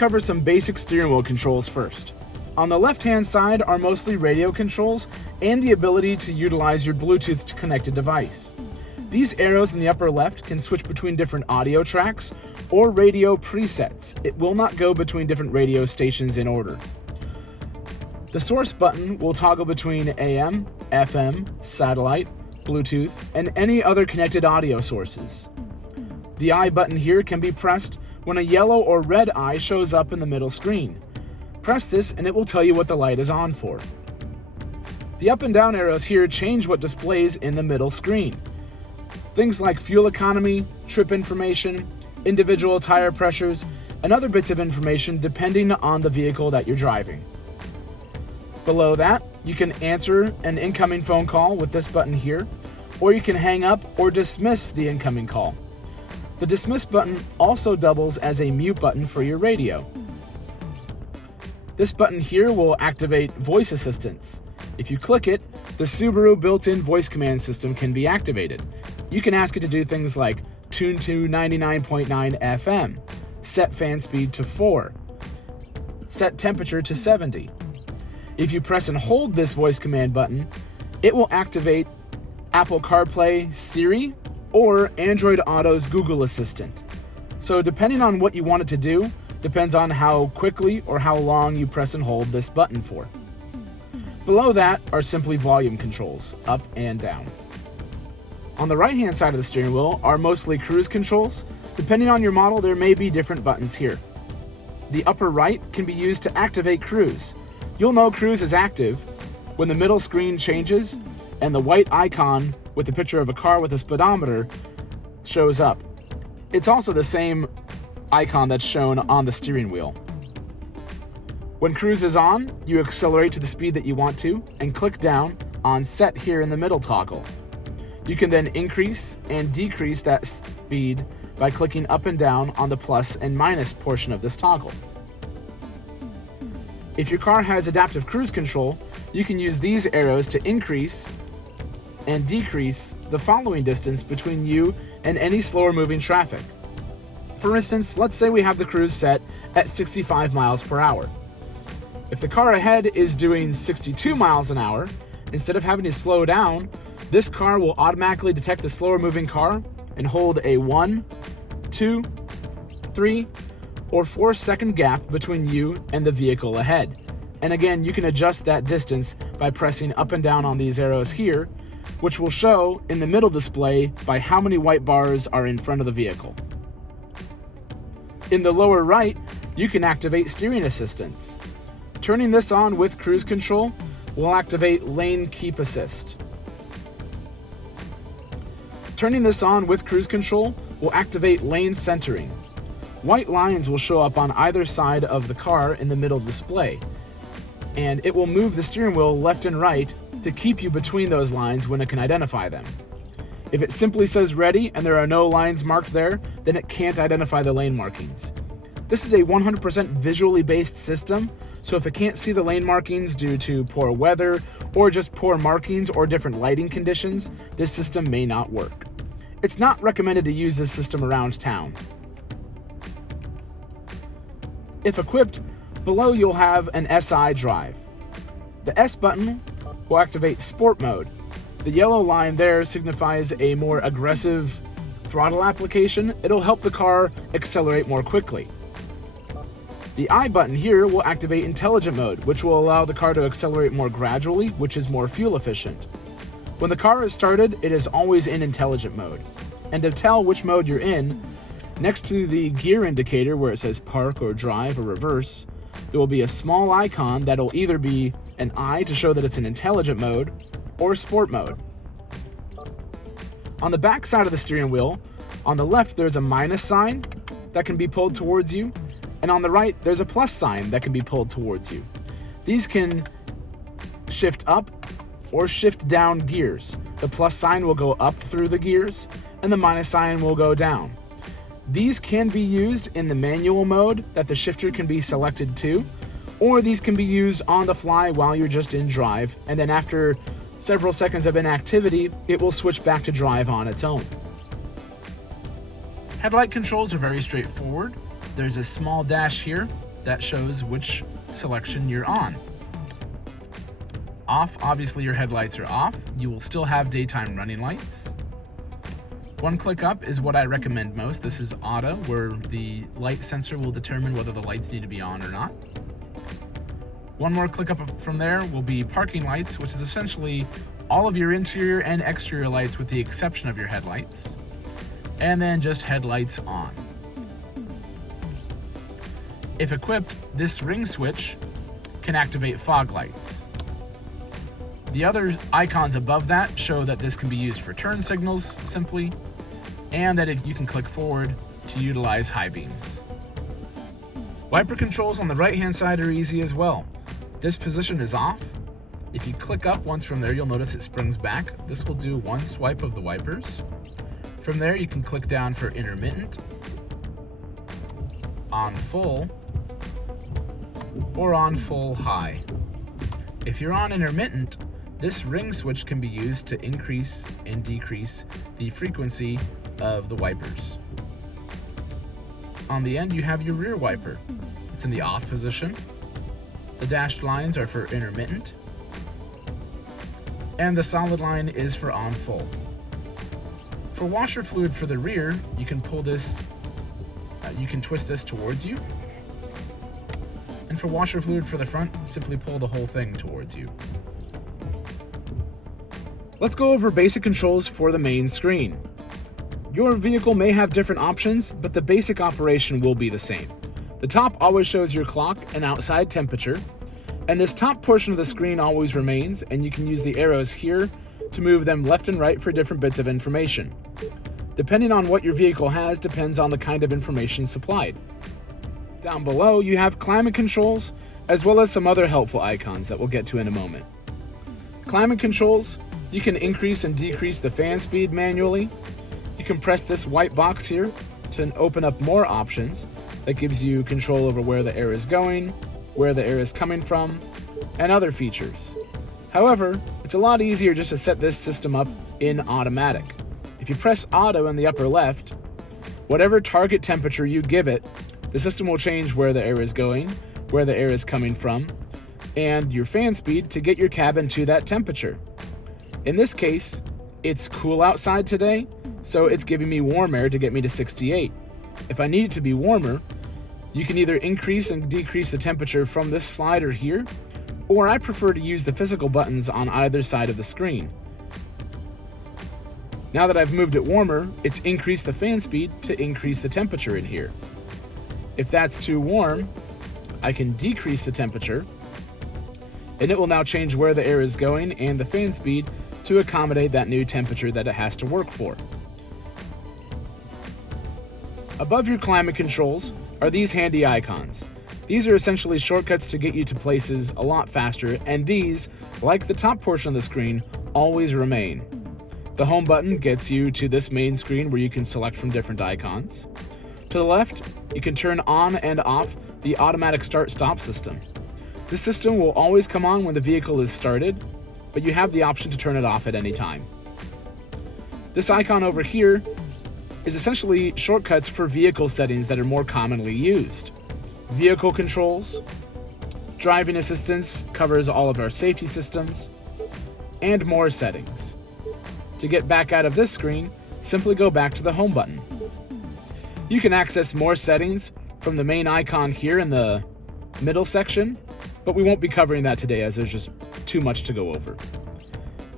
cover some basic steering wheel controls first. On the left-hand side are mostly radio controls and the ability to utilize your Bluetooth connected device. These arrows in the upper left can switch between different audio tracks or radio presets. It will not go between different radio stations in order. The source button will toggle between AM, FM, satellite, Bluetooth, and any other connected audio sources. The I button here can be pressed when a yellow or red eye shows up in the middle screen. Press this and it will tell you what the light is on for. The up and down arrows here change what displays in the middle screen. Things like fuel economy, trip information, individual tire pressures, and other bits of information depending on the vehicle that you're driving. Below that, you can answer an incoming phone call with this button here, or you can hang up or dismiss the incoming call. The dismiss button also doubles as a mute button for your radio. This button here will activate voice assistance. If you click it, the Subaru built-in voice command system can be activated. You can ask it to do things like tune to 99.9 FM, set fan speed to 4, set temperature to 70. If you press and hold this voice command button, it will activate Apple CarPlay, Siri, or Android Auto's Google Assistant. So depending on what you want it to do, depends on how quickly or how long you press and hold this button for. Below that are simply volume controls, up and down. On the right-hand side of the steering wheel are mostly cruise controls. Depending on your model, there may be different buttons here. The upper right can be used to activate cruise. You'll know cruise is active when the middle screen changes and the white icon with the picture of a car with a speedometer shows up. It's also the same icon that's shown on the steering wheel. When cruise is on, you accelerate to the speed that you want to and click down on set here in the middle toggle. You can then increase and decrease that speed by clicking up and down on the plus and minus portion of this toggle. If your car has adaptive cruise control, you can use these arrows to increase and decrease the following distance between you and any slower moving traffic. For instance, let's say we have the cruise set at 65 miles per hour. If the car ahead is doing 62 miles an hour, instead of having to slow down, this car will automatically detect the slower moving car and hold a 1, 2, 3, or 4 second gap between you and the vehicle ahead. And again, you can adjust that distance by pressing up and down on these arrows here, which will show in the middle display by how many white bars are in front of the vehicle. In the lower right, you can activate steering assistance. Turning this on with cruise control will activate lane keep assist. Turning this on with cruise control will activate lane centering. White lines will show up on either side of the car in the middle display, and it will move the steering wheel left and right to keep you between those lines when it can identify them. If it simply says ready and there are no lines marked there, then it can't identify the lane markings. This is a 100% visually based system, so if it can't see the lane markings due to poor weather or just poor markings or different lighting conditions, this system may not work. It's not recommended to use this system around town. If equipped, below you'll have an SI drive. The S button will activate Sport mode. The yellow line there signifies a more aggressive throttle application. It'll help the car accelerate more quickly. The I button here will activate Intelligent mode, which will allow the car to accelerate more gradually, which is more fuel efficient. When the car is started, it is always in Intelligent mode. And to tell which mode you're in, next to the gear indicator where it says park or drive or reverse, there will be a small icon that'll either be an I to show that it's in Intelligent mode or Sport mode. On the back side of the steering wheel, on the left there's a minus sign that can be pulled towards you, and on the right there's a plus sign that can be pulled towards you. These can shift up or shift down gears. The plus sign will go up through the gears, and the minus sign will go down. These can be used in the manual mode that the shifter can be selected to, or these can be used on the fly while you're just in drive, and then after several seconds of inactivity, it will switch back to drive on its own. Headlight controls are very straightforward. There's a small dash here, that shows which selection you're on. Off, obviously your headlights are off. You will still have daytime running lights. One click up is what I recommend most. This is auto, where the light sensor will determine whether the lights need to be on or not. One more click up from there will be parking lights, which is essentially all of your interior and exterior lights with the exception of your headlights. And then just headlights on. If equipped, this ring switch can activate fog lights. The other icons above that show that this can be used for turn signals simply, and that if you can click forward to utilize high beams. Wiper controls on the right hand side are easy as well. This position is off. If you click up once from there, you'll notice it springs back. This will do one swipe of the wipers. From there, you can click down for intermittent, on full, or on full high. If you're on intermittent, this ring switch can be used to increase and decrease the frequency of the wipers. On the end, you have your rear wiper. It's in the off position. The dashed lines are for intermittent, and the solid line is for on full. For washer fluid for the rear, you can pull this, you can twist this towards you. And for washer fluid for the front, simply pull the whole thing towards you. Let's go over basic controls for the main screen. Your vehicle may have different options, but the basic operation will be the same. The top always shows your clock and outside temperature, and this top portion of the screen always remains, and you can use the arrows here to move them left and right for different bits of information. Depending on what your vehicle has depends on the kind of information supplied. Down below, you have climate controls, as well as some other helpful icons that we'll get to in a moment. Climate controls, you can increase and decrease the fan speed manually. You can press this white box here to open up more options. That gives you control over where the air is going, where the air is coming from, and other features. However, it's a lot easier just to set this system up in automatic. If you press auto in the upper left, whatever target temperature you give it, the system will change where the air is going, where the air is coming from, and your fan speed to get your cabin to that temperature. In this case, it's cool outside today, so it's giving me warm air to get me to 68. If I need it to be warmer, you can either increase and decrease the temperature from this slider here, or I prefer to use the physical buttons on either side of the screen. Now that I've moved it warmer, it's increased the fan speed to increase the temperature in here. If that's too warm, I can decrease the temperature, and it will now change where the air is going and the fan speed to accommodate that new temperature that it has to work for. Above your climate controls are these handy icons. These are essentially shortcuts to get you to places a lot faster, and these, like the top portion of the screen, always remain. The home button gets you to this main screen where you can select from different icons. To the left, you can turn on and off the automatic start-stop system. This system will always come on when the vehicle is started, but you have the option to turn it off at any time. This icon over here is essentially shortcuts for vehicle settings that are more commonly used. Vehicle controls, driving assistance covers all of our safety systems, and more settings. To get back out of this screen, simply go back to the home button. You can access more settings from the main icon here in the middle section, but we won't be covering that today as there's just too much to go over.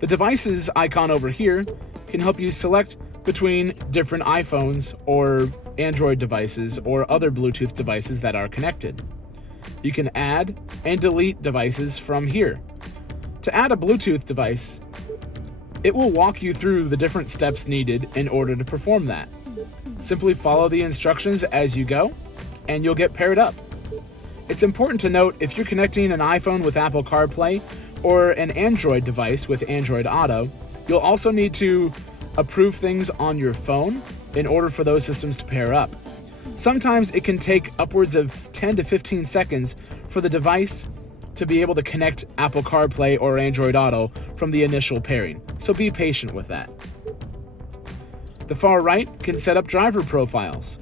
The devices icon over here can help you select between different iPhones or Android devices or other Bluetooth devices that are connected. You can add and delete devices from here. To add a Bluetooth device, it will walk you through the different steps needed in order to perform that. Simply follow the instructions as you go, and you'll get paired up. It's important to note if you're connecting an iPhone with Apple CarPlay or an Android device with Android Auto, you'll also need to approve things on your phone in order for those systems to pair up. Sometimes it can take upwards of 10 to 15 seconds for the device to be able to connect Apple CarPlay or Android Auto from the initial pairing, so be patient with that. The far right can set up driver profiles.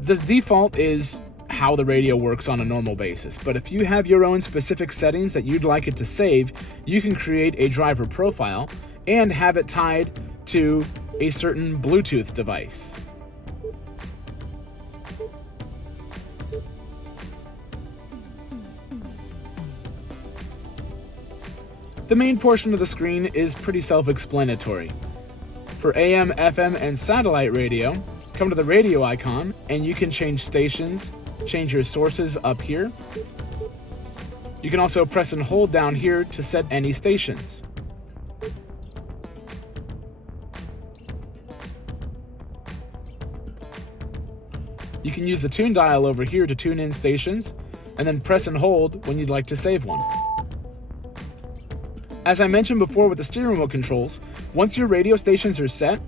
The default is how the radio works on a normal basis. But if you have your own specific settings that you'd like it to save, you can create a driver profile and have it tied to a certain Bluetooth device. The main portion of the screen is pretty self-explanatory. For AM, FM, and satellite radio, come to the radio icon and you can change stations, change your sources up here. You can also press and hold down here to set any stations. You can use the tune dial over here to tune in stations, and then press and hold when you'd like to save one. As I mentioned before with the steering wheel controls, once your radio stations are set,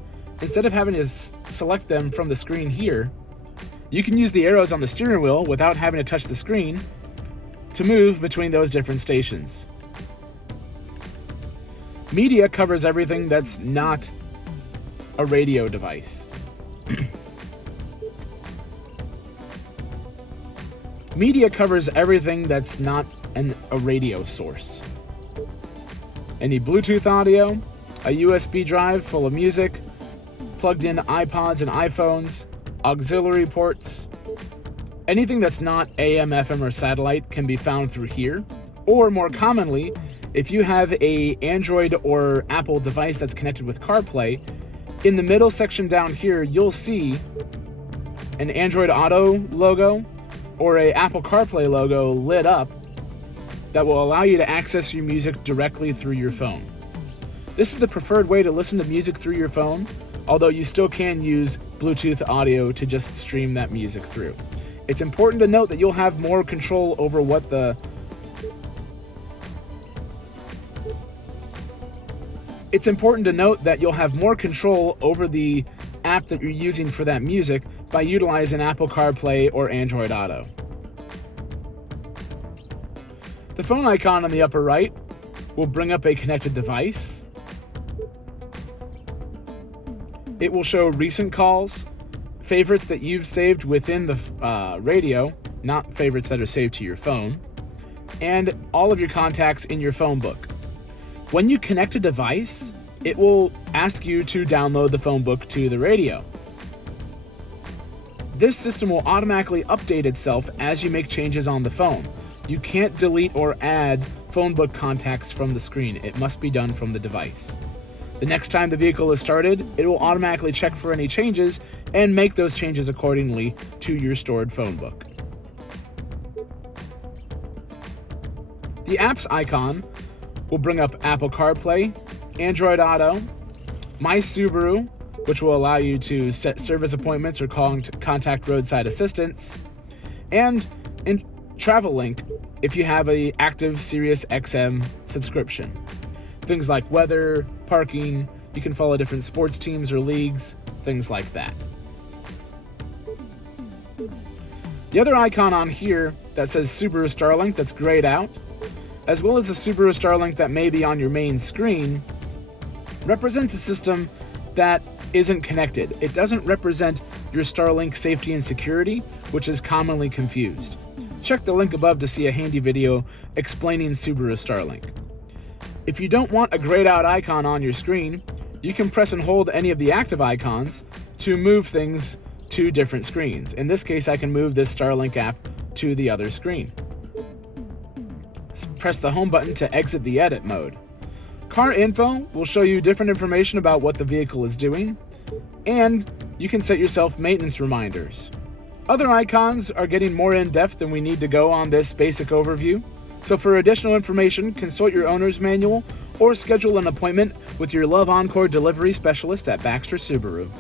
instead of having to select them from the screen here, you can use the arrows on the steering wheel without having to touch the screen to move between those different stations. Media covers everything that's not a radio device. Media covers everything that's not a radio source. Any Bluetooth audio, a USB drive full of music, plugged-in iPods and iPhones, auxiliary ports, anything that's not AM, FM, or satellite can be found through here. Or more commonly, if you have an Android or Apple device that's connected with CarPlay, in the middle section down here, you'll see an Android Auto logo or an Apple CarPlay logo lit up that will allow you to access your music directly through your phone. This is the preferred way to listen to music through your phone, although you still can use Bluetooth audio to just stream that music through. It's important to note that you'll have more control over what the app that you're using for that music by utilizing Apple CarPlay or Android Auto. The phone icon on the upper right will bring up a connected device. It will show recent calls, favorites that you've saved within the radio, not favorites that are saved to your phone, and all of your contacts in your phone book. When you connect a device, it will ask you to download the phone book to the radio. This system will automatically update itself as you make changes on the phone. You can't delete or add phone book contacts from the screen. It must be done from the device. The next time the vehicle is started, it will automatically check for any changes and make those changes accordingly to your stored phone book. The apps icon will bring up Apple CarPlay, Android Auto, My Subaru, which will allow you to set service appointments or contact roadside assistance, and Travel Link if you have an active Sirius XM subscription. Things like weather, parking, you can follow different sports teams or leagues, things like that. The other icon on here that says Subaru Starlink that's grayed out, as well as the Subaru Starlink that may be on your main screen, represents a system that isn't connected. It doesn't represent your Starlink safety and security, which is commonly confused. Check the link above to see a handy video explaining Subaru Starlink. If you don't want a grayed out icon on your screen, you can press and hold any of the active icons to move things to different screens. In this case, I can move this Starlink app to the other screen. Press the home button to exit the edit mode. Car info will show you different information about what the vehicle is doing, and you can set yourself maintenance reminders. Other icons are getting more in-depth than we need to go on this basic overview, so for additional information, consult your owner's manual or schedule an appointment with your Love Encore delivery specialist at Baxter Subaru.